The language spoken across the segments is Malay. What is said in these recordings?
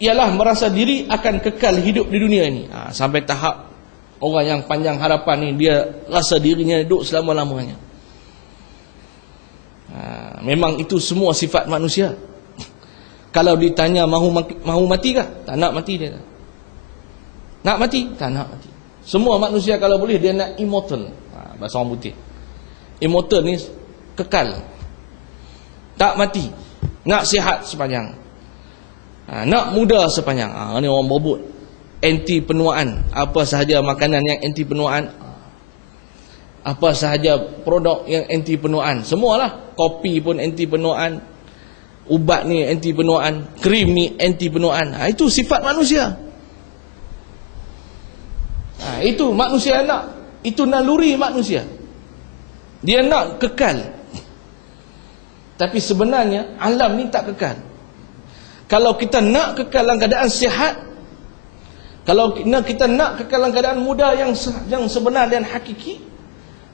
ialah merasa diri akan kekal hidup di dunia ini. Sampai tahap orang yang panjang harapan ni, dia rasa dirinya hidup selama-lamanya. Memang itu semua sifat manusia. Kalau ditanya mahu mati kah? Tak nak mati dia. Nak mati? Tak nak mati. Semua manusia kalau boleh dia nak immortal. Bahasa orang putih. Immortal ni kekal. Tak mati. Nak sihat sepanjang. Nak muda sepanjang. Ni orang berebut. Anti penuaan. Apa sahaja makanan yang anti penuaan. Apa sahaja produk yang anti penuaan. Semualah. Kopi pun anti penuaan. Ubat ni anti penuaan. Krim ni anti penuaan. Itu sifat manusia. Itu manusia nak. Itu naluri manusia. Dia nak kekal. Tapi sebenarnya alam ni tak kekal. Kalau kita nak kekal dalam keadaan sihat, kalau kita nak kekal dalam keadaan muda yang sebenar dan hakiki,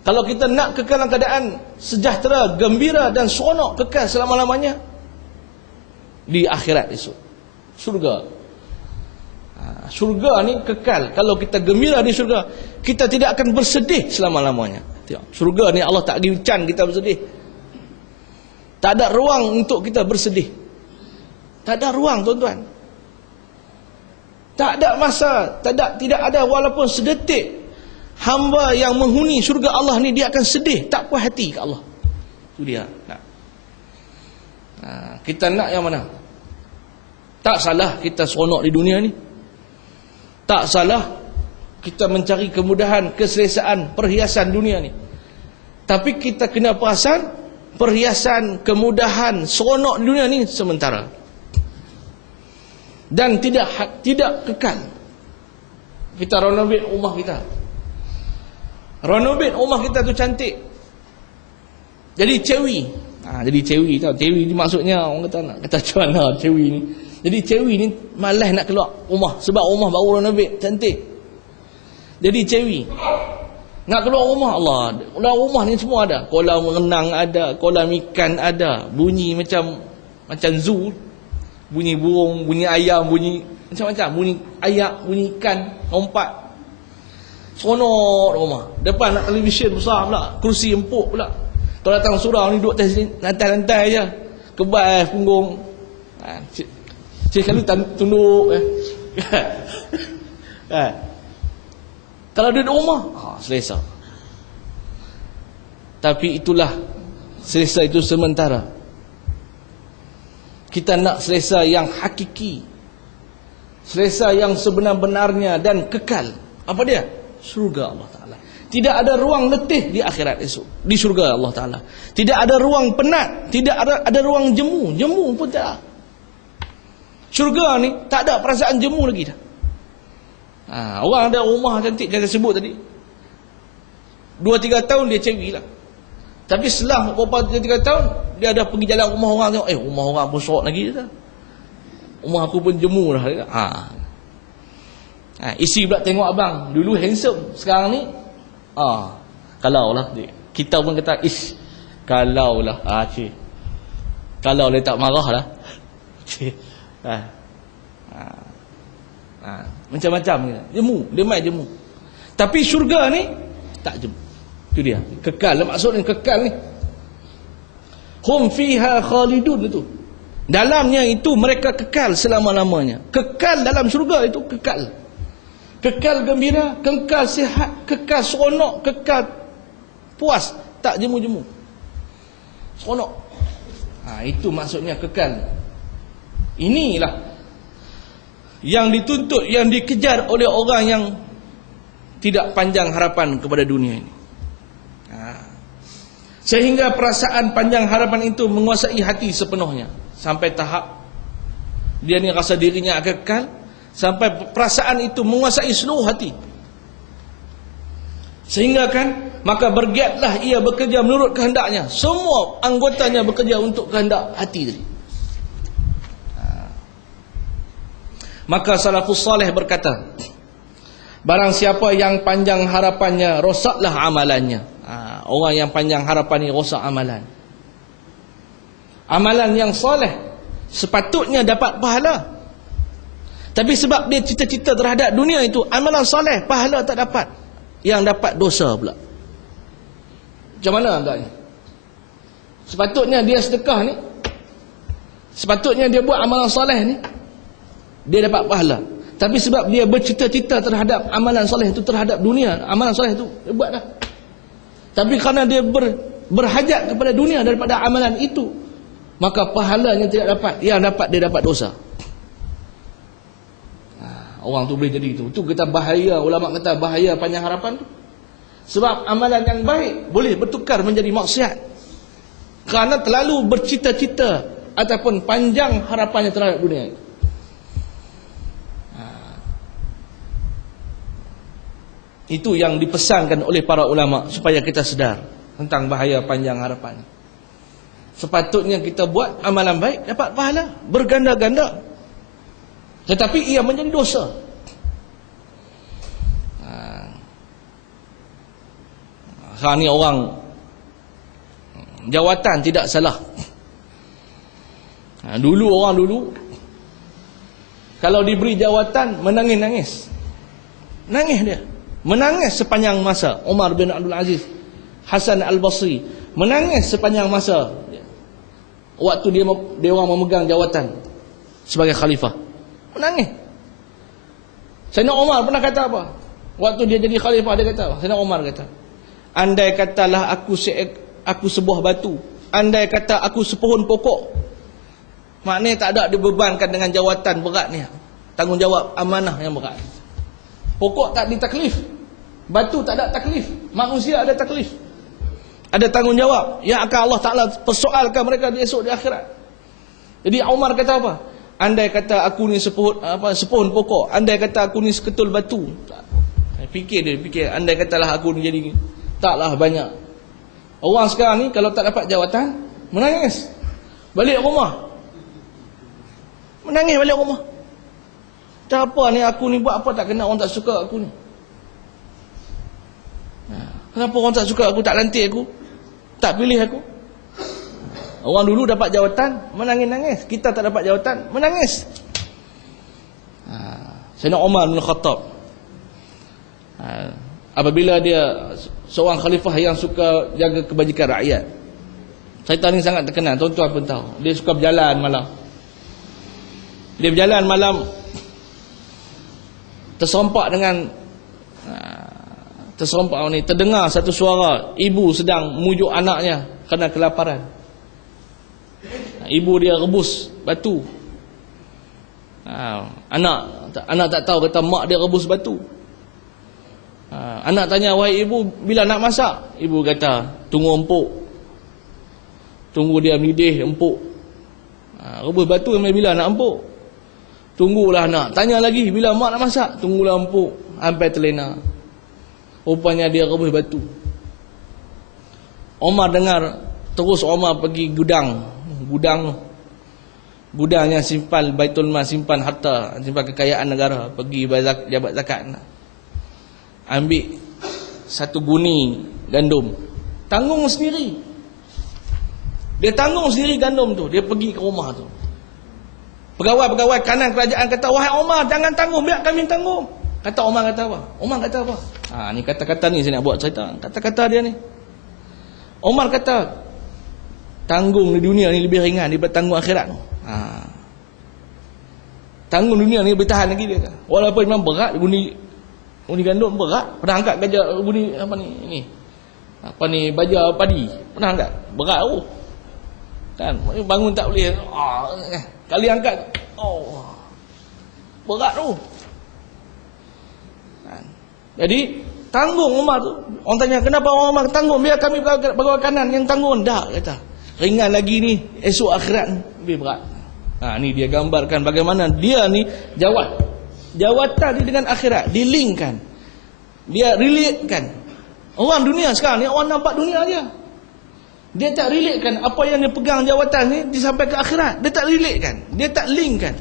kalau kita nak kekal dalam keadaan sejahtera, gembira dan seronok kekal selama-lamanya di akhirat esok, syurga. Syurga ni kekal. Kalau kita gembira di syurga, kita tidak akan bersedih selama-lamanya. Syurga ni Allah tak gican kita bersedih. Tak ada ruang untuk kita bersedih. Tak ada ruang, tuan-tuan. Tak ada masa, tidak ada walaupun sedetik hamba yang menghuni syurga Allah ni dia akan sedih, tak puas hati ke Allah. Itu dia. Kita nak yang mana? Tak salah kita seronok di dunia ni. Tak salah kita mencari kemudahan, keselesaan, perhiasan dunia ni. Tapi kita kena perasan perhiasan, kemudahan, seronok di dunia ni sementara. Dan tidak kekal. Kita renovate rumah kita. Renovate rumah kita tu cantik. Jadi cewi. Jadi cewi tau. Cewi ni maksudnya orang kata nak kata macam mana cewi ni. Jadi cewi ni malas nak keluar rumah sebab rumah baru renovate cantik. Jadi cewi. Nak keluar rumah, Allah. Keluar rumah ni semua ada. Kolam renang ada, kolam ikan ada, bunyi macam zoo. Bunyi burung, bunyi ayam, bunyi macam-macam. Bunyi ayak, bunyi ikan, lompat. Seronok rumah. Depan nak televisyen besar pula, kursi empuk pula. Kalau datang surau ni duduk atas lantai-lantai je. Kebal punggung. Cik kalau tunduk. Kalau duduk rumah, selesa. Tapi itulah, selesa itu sementara. Kita nak selesa yang hakiki, selesa yang sebenar-benarnya dan kekal. Apa dia? Syurga Allah Ta'ala. Tidak ada ruang letih di akhirat esok, di syurga Allah Ta'ala. Tidak ada ruang penat, tidak ada ruang jemu. Jemu pun tak ada. Syurga ni tak ada perasaan jemu lagi dah. Orang ada rumah cantik yang saya sebut tadi, 2-3 tahun dia cewi lah. Tapi setelah beberapa 3 tahun, dia ada pergi jalan rumah orang, tengok, rumah orang pun sorok lagi dah. Rumah aku pun jemu dah. Isi pula tengok abang, dulu handsome, sekarang ni kalau lah. Kita pun kata, kalau lah. Cik, kalau dia tak marah lah. Cik, macam-macam jemu, dia main jemu. Tapi syurga ni tak jemu. Itu dia, kekal. Maksudnya kekal ni, hum fiha khalidun, itu dalamnya itu mereka kekal selama-lamanya. Kekal dalam syurga itu kekal. Kekal gembira, kekal sihat, kekal seronok, kekal puas, tak jemu-jemu. Seronok. Itu maksudnya kekal. Inilah yang dituntut, yang dikejar oleh orang yang tidak panjang harapan kepada dunia ini. Sehingga perasaan panjang harapan itu menguasai hati sepenuhnya. Sampai tahap dia ni rasa dirinya akan kekal. Sampai perasaan itu menguasai seluruh hati. Sehingga kan, maka bergiatlah ia bekerja menurut kehendaknya. Semua anggotanya bekerja untuk kehendak hati tadi. Maka salafus salih berkata, barang siapa yang panjang harapannya, rosaklah amalannya. Orang yang panjang harapan ni rosak amalan. Amalan yang soleh sepatutnya dapat pahala. Tapi sebab dia cita-cita terhadap dunia itu, amalan soleh, pahala tak dapat. Yang dapat dosa pula. Macam mana agaknya? Sepatutnya dia sedekah ni, sepatutnya dia buat amalan soleh ni, dia dapat pahala. Tapi sebab dia bercita-cita terhadap amalan soleh itu, terhadap dunia, amalan soleh itu dia buat dah. Tapi kerana dia berhajat kepada dunia daripada amalan itu, maka pahalanya tidak dapat. Yang dapat, dia dapat dosa. Orang tu boleh jadi itu. Itu kita bahaya, ulama kata bahaya panjang harapan tu. Sebab amalan yang baik boleh bertukar menjadi maksiat. Kerana terlalu bercita-cita ataupun panjang harapannya terhadap dunia itu. Itu yang dipesankan oleh para ulama supaya kita sedar tentang bahaya panjang harapan. Sepatutnya kita buat amalan baik dapat pahala berganda-ganda. Tetapi ia menjadi dosa. Sekarang ni orang jawatan tidak salah. Orang dulu kalau diberi jawatan menangis-nangis. Nangis dia. Menangis sepanjang masa. Umar bin Abdul Aziz, Hasan Al-Basri menangis sepanjang masa waktu dia orang memegang jawatan sebagai khalifah. Menangis. Sayyidina Umar pernah kata apa? Waktu dia jadi khalifah dia kata apa? Sayyidina Umar kata, andai katalah aku sebuah batu, andai kata aku sepohon pokok. Maknanya tak ada dibebankan dengan jawatan berat ni. Tanggungjawab amanah yang berat. Pokok tak ditaklif, batu tak ada taklif, manusia ada taklif. Ada tanggungjawab yang akan Allah Ta'ala persoalkan mereka di esok di akhirat. Jadi Umar kata apa? Andai kata aku ni sepohon pokok, andai kata aku ni seketul batu. Fikir andai katalah aku ni jadi, taklah banyak. Orang sekarang ni kalau tak dapat jawatan, menangis balik rumah. Menangis balik rumah. Tak apa ni aku ni buat apa tak kena, orang tak suka aku ni. Kenapa orang tak suka aku, tak lantik aku, tak pilih aku? Orang dulu dapat jawatan, menangis-nangis. Kita tak dapat jawatan, menangis. Sayyidina Umar bin Khattab, apabila dia seorang khalifah yang suka jaga kebajikan rakyat. Cerita ni sangat terkenal, tuan-tuan pun tahu. Dia suka berjalan malam. Dia berjalan malam, terserempak ni, terdengar satu suara ibu sedang memujuk anaknya kerana kelaparan. Ibu dia rebus batu. Anak tak tahu, kata mak dia rebus batu. Anak tanya, wahai ibu, bila nak masak? Ibu kata, tunggu empuk. Tunggu dia mendidih empuk. Rebus batu bila nak empuk? Tunggulah anak. Tanya lagi, bila mak nak masak? Tunggulah empuk sampai terlena. Rupanya dia rebus batu. Umar dengar, terus Umar pergi gudang yang simpan Baitul Mal, simpan harta, simpan kekayaan negara, pergi jabat zakat. Ambil satu guni gandum, tanggung sendiri. Dia tanggung sendiri gandum tu. Dia pergi ke rumah tu. Pegawai-pegawai kanan kerajaan kata, wahai Umar, jangan tanggung, biar kami tanggung. Kata Umar kata apa? Umar kata apa? Ni kata-kata ni saya nak buat cerita. Kata-kata dia ni. Umar kata, tanggung di dunia ni lebih ringan daripada tanggung akhirat. Tanggung dunia ni lebih tahan lagi dia kata. Walaupun memang berat, guni gandum berat. Pernah angkat gajah guni baja padi. Pernah angkat? Berat tu. Kan? Bangun tak boleh. Kali angkat, berat tu. Jadi tanggung Umar tu. Orang tanya, kenapa Umar tanggung? Biar kami pegawai kanan yang tanggung. Tak, kata, ringan lagi ni, esok akhirat lebih berat. Ni dia gambarkan bagaimana dia ni jawatan dia dengan akhirat dilinkkan, dia relatekan. Orang dunia sekarang ni, orang nampak dunia dia, dia tak relatekan apa yang dia pegang jawatan ni disampai ke akhirat. Dia tak relatekan, dia tak linkkan.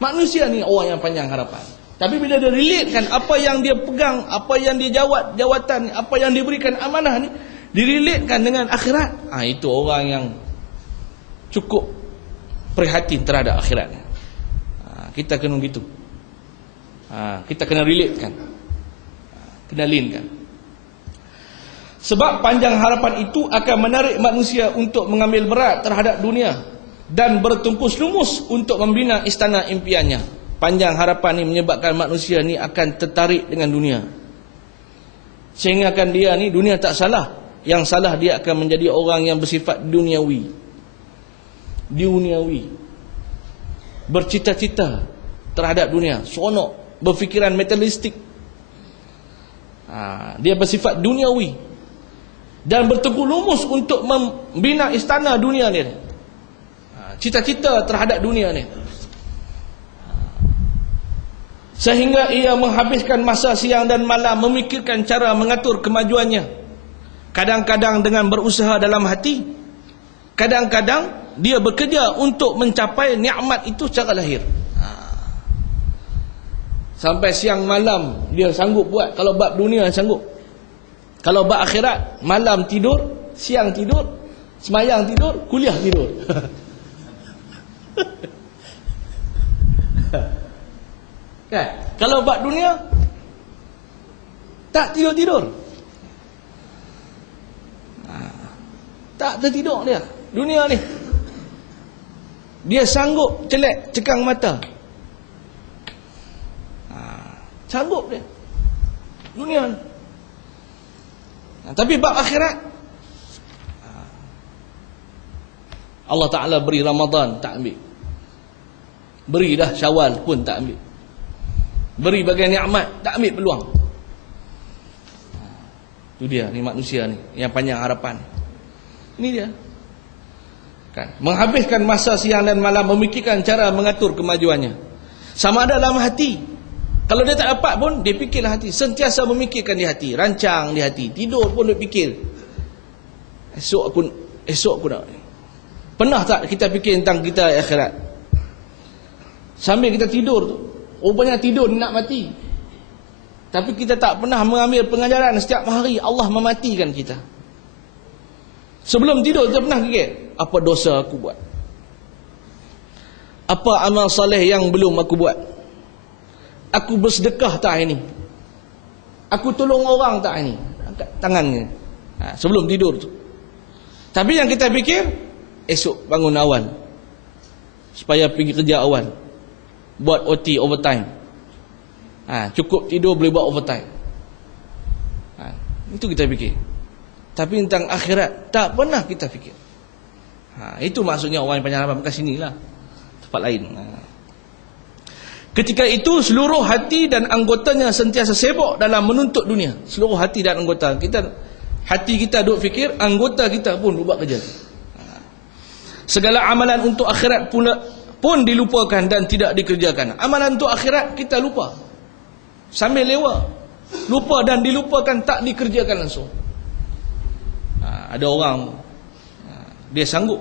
Manusia ni orang yang panjang harapan. Tapi bila dia relatekan apa yang dia pegang, apa yang dia jawatan ni, apa yang diberikan amanah ni, direlatekan dengan akhirat, itu orang yang cukup prihatin terhadap akhirat. Kita kena gitu. Kita kena relate kan, kena link kan. Sebab panjang harapan itu akan menarik manusia untuk mengambil berat terhadap dunia dan bertungkus lumus untuk membina istana impiannya. Panjang harapan ni menyebabkan manusia ni akan tertarik dengan dunia, sehingga akan dia ni, dunia tak salah, yang salah dia akan menjadi orang yang bersifat duniawi, bercita-cita terhadap dunia, seronok, berfikiran materialistik. Dia bersifat duniawi dan berteguh lumus untuk membina istana dunia ni. Cita-cita terhadap dunia ni, sehingga ia menghabiskan masa siang dan malam memikirkan cara mengatur kemajuannya. Kadang-kadang dengan berusaha dalam hati, kadang-kadang dia bekerja untuk mencapai nikmat itu secara lahir. Sampai siang malam dia sanggup buat. Kalau bab dunia sanggup. Kalau bab akhirat, malam tidur, siang tidur, semayang tidur, kuliah tidur. Kan? Kalau bab dunia, tak tidur-tidur. Tak tertidur dia. Dunia ni, dia sanggup celak, cekang mata. Sanggup dia dunia ni. Tapi bab akhirat, Allah Ta'ala beri Ramadan, tak ambil. Beri dah Syawal pun tak ambil. Beri bagian nikmat, tak ambil peluang. Itu dia ni, manusia ni yang panjang harapan. Ini dia kan, menghabiskan masa siang dan malam memikirkan cara mengatur kemajuannya. Sama ada dalam hati. Kalau dia tak dapat pun, dia fikirlah hati. Sentiasa memikirkan di hati, rancang di hati. Tidur pun dia fikir, esok aku nak. Pernah tak kita fikir tentang kita akhirat? Sambil kita tidur tu, rupanya tidur nak mati. Tapi kita tak pernah mengambil pengajaran setiap hari Allah mematikan kita. Sebelum tidur kita pernah fikir, apa dosa aku buat? Apa amal soleh yang belum aku buat? Aku bersedekah tak hari ni? Aku tolong orang tak hari ni? Angkat tangannya. Sebelum tidur tu. Tapi yang kita fikir, esok bangun awal, supaya pergi kerja awal, buat OT, overtime. Cukup tidur boleh buat overtime. Itu kita fikir. Tapi tentang akhirat tak pernah kita fikir. Itu maksudnya orang yang panjang harapan. Bukan sinilah, tempat lain. Ketika itu seluruh hati dan anggotanya sentiasa sibuk dalam menuntut dunia. Seluruh hati dan anggota kita, hati kita duk fikir, anggota kita pun buat kerja. Segala amalan untuk akhirat pun dilupakan dan tidak dikerjakan. Amalan untuk akhirat kita lupa, sambil lewat, lupa dan dilupakan, tak dikerjakan langsung. Ada orang dia sanggup,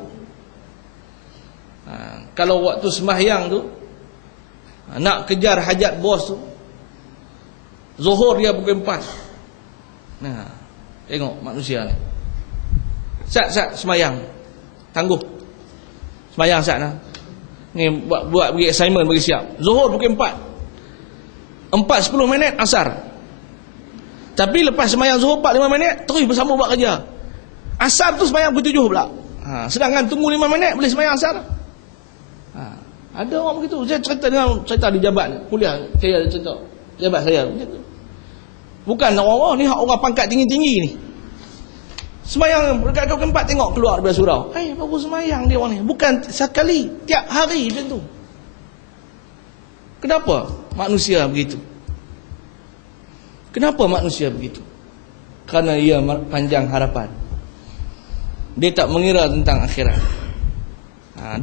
kalau waktu sembahyang tu nak kejar hajat bos tu, Zuhur dia pukul 4. Tengok manusia ni, sat sembahyang, tangguh sembahyang sat lah ni, buat bagi assignment, bagi siap. Zuhur pukul 4, 4:10 minit asar. Tapi lepas sembahyang Zuhur 4-5 minit terus bersama buat kerja. Asar tu sembahyang pukul 7 pula. Sedangkan tunggu 5 minit boleh sembahyang asar. Ada orang begitu. Saya cerita di jabat kuliah, saya cerita jabat saya begitu. Bukan orang ni, orang pangkat tinggi-tinggi ni. Sembahyang dekat pukul 4 tengok keluar daripada surau. Baru sembahyang dia orang ni. Bukan sekali, tiap hari macam tu. Kenapa manusia begitu? Kenapa manusia begitu? Kerana ia panjang harapan. Dia tak mengira tentang akhirat.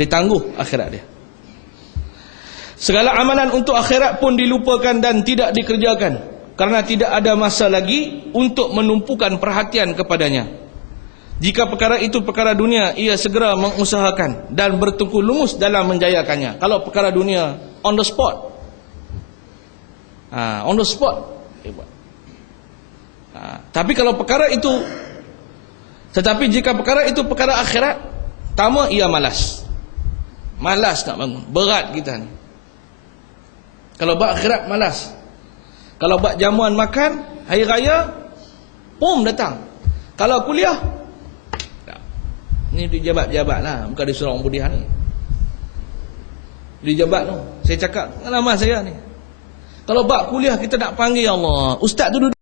Dia tangguh akhirat dia. Segala amalan untuk akhirat pun dilupakan dan tidak dikerjakan, kerana tidak ada masa lagi untuk menumpukan perhatian kepadanya. Jika perkara itu perkara dunia, ia segera mengusahakan dan bertungku lumus dalam menjayakannya. Kalau perkara dunia, on the spot. On the spot. Tapi kalau perkara itu, tetapi jika perkara itu perkara akhirat, pertama ia malas. Malas nak bangun, berat kita ni. Kalau bab akhirat malas. Kalau bak jamuan makan, hari raya, pom datang. Kalau kuliah, tak. Ni di jabat-jabat lah, bukan di Surau Budihan ni. Di jabat tu, saya cakap, pengalaman saya ni. Kalau bak kuliah kita nak panggil Allah, ustaz tu duduk